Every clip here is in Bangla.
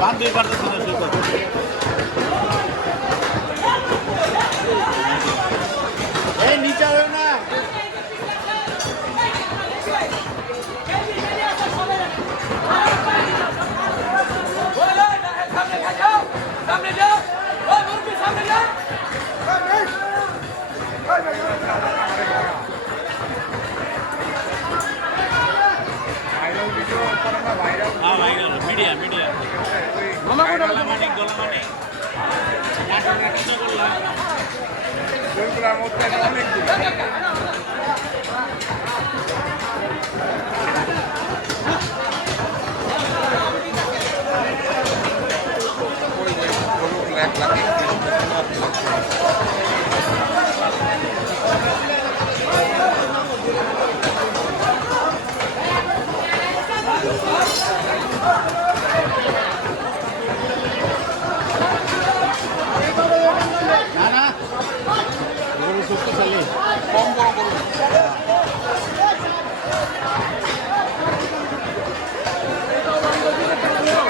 বান্ধবী পারতেছে না সেই কথা। এই নিচে হবে না। মিডিয়া মিডিয়া গোলামানি গোলামানি ওইগুলোর মধ্যে অনেক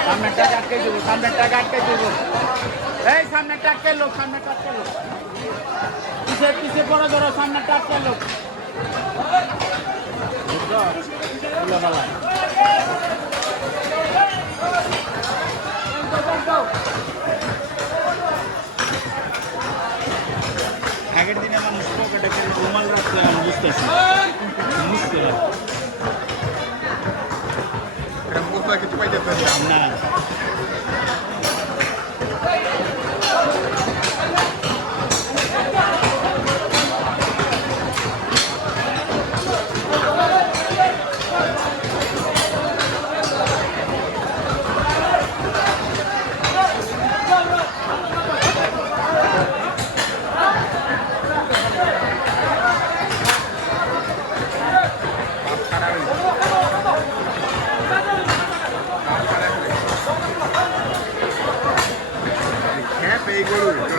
সামনেটা আটকে দেবো, সামনেটা আটকে দেবো। এই সামনেটা আটকে লোক, সামনেটা আটকে লোক, পিছিয়ে পিছিয়ে পড়ে ধরো, সামনেটা আটকে লোক। আগের দিনে মানুষ পকেটে রুমাল রাখতে বুঝতেছি মুশকিল কিছু পাইতে না।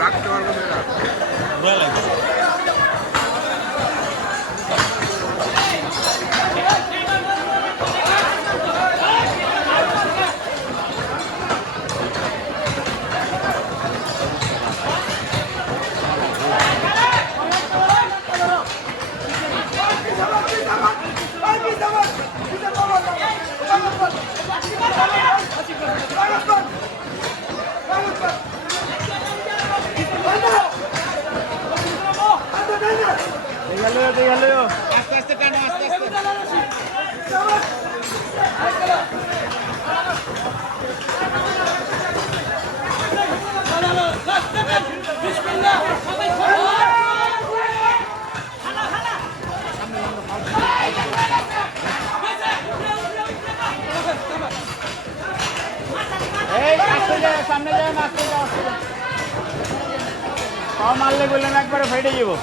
রাখতে পারবো আস্তে আস্তে টানো, আস্তে আস্তে। এই আসতে যাও, সামনে যাও না, আসতে যাও, আসতে যাও। পাও মারলে বললেন একবারে ফেটে যাবো।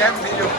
Jam video